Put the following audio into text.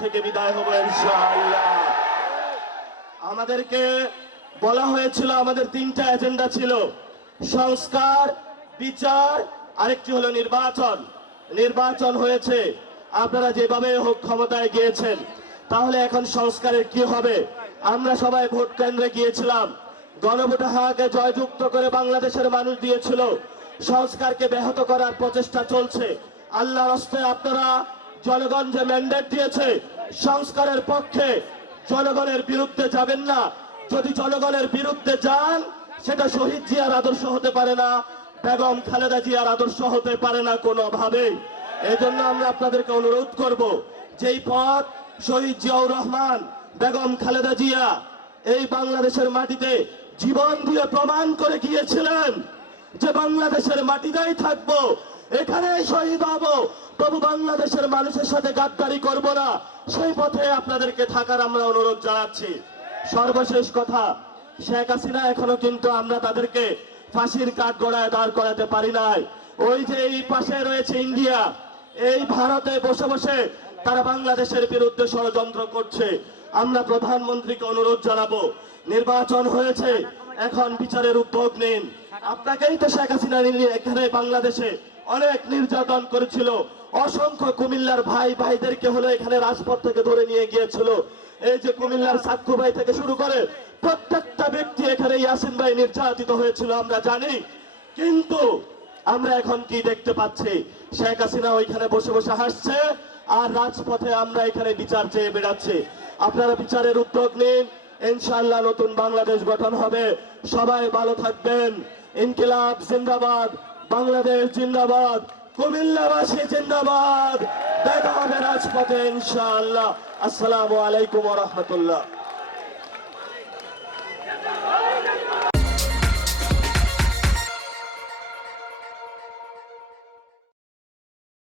থেকে বিদায় হবো ইনশাআল্লাহ। আমাদেরকে বলা হয়েছিল আমাদের তিনটা এজেন্ডা ছিল, সংস্কার, বিচার, আরেকটি হলো নির্বাচন। নির্বাচন হয়েছে, আপনারা যেভাবে হোক ক্ষমতায় গিয়েছেন, তাহলে এখন সংস্কারের কি হবে? আমরা সবাই ভোট কেন্দ্রে গিয়েছিলাম, গণভোটে হাকে জয়যুক্ত করে বাংলাদেশের মানুষ দিয়েছিল। সংস্কারকে ব্যাহত করার প্রচেষ্টা চলছে। আল্লাহর হস্তে আপনারা জনগণ যে ম্যান্ডেট দিয়েছে সংস্কারের পক্ষে, জনগণের বিরুদ্ধে যাবেন না। যদি জনগণের বিরুদ্ধে যান, সেটা শহীদ জিয়ার আদর্শ হতে পারে না, বেগম খালেদা জিয়ার আদর্শ হতে পারে না কোনোভাবেই। এই জন্য আমরা আপনাদেরকে অনুরোধ করব, যেই পথ শহীদ জিয়াউর রহমান, বেগম খালেদা জিয়া এই বাংলাদেশের মাটিতে জীবন দিয়ে প্রমাণ করে গিয়েছিলেন যে বাংলাদেশের মাটিতেই থাকবো, এখানেই শহীদ হব, তবু বাংলাদেশের মানুষের সাথে গাদ্দারি করব না, সেই পথে আপনাদেরকে থাকার আমরা অনুরোধ জানাচ্ছি। সর্বশেষ কথা, শেখ হাসিনা এখনো কিন্তু আমরা তাদেরকে ফাঁসির কাঠগড়ায় দাঁড় করাতে পারি নাই। ওই যে এই পাশে রয়েছে ইন্ডিয়া, এই ভারতে বসে বসে তারা বাংলাদেশের বিরুদ্ধে ষড়যন্ত্র করছে। আমরা প্রধানমন্ত্রীকে অনুরোধ জানাবো, নির্বাচন হয়েছে, এখন বিচারের উদ্যোগ নিন। আপনাকেই তো শেখ হাসিনা এখানে বাংলাদেশে অনেক নির্যাতন করেছিল, অসংখ্য কুমিল্লার ভাই ভাইদেরকে হলো এখানে রাজপথ থেকে ধরে নিয়ে গিয়েছিল। এই যে কুমিল্লার সাক্কু ভাই থেকে শুরু করে প্রত্যেকটা ব্যক্তি এখানে ইয়াসিন ভাই নির্যাতিত হয়েছিল, আমরা জানি। কিন্তু আমরা এখন কি দেখতে পাচ্ছি? শেখ হাসিনা ওইখানে বসে বসে হাসছে, আর রাজপথে আমরা এখানে বিচার চেয়ে বেড়াচ্ছি। আপনারা বিচারের উদ্যোগ নিন, ইনশাআল্লাহ নতুন বাংলাদেশ গঠন হবে। সবাই ভালো থাকবেন। ইনকিলাব জিন্দাবাদ, বাংলাদেশ জিন্দাবাদ, কুমিল্লাবাসী জিন্দাবাদ। দেখা হবে রাজপথে ইনশাআল্লাহ। আসসালামু আলাইকুম ওয়া রাহমাতুল্লাহ।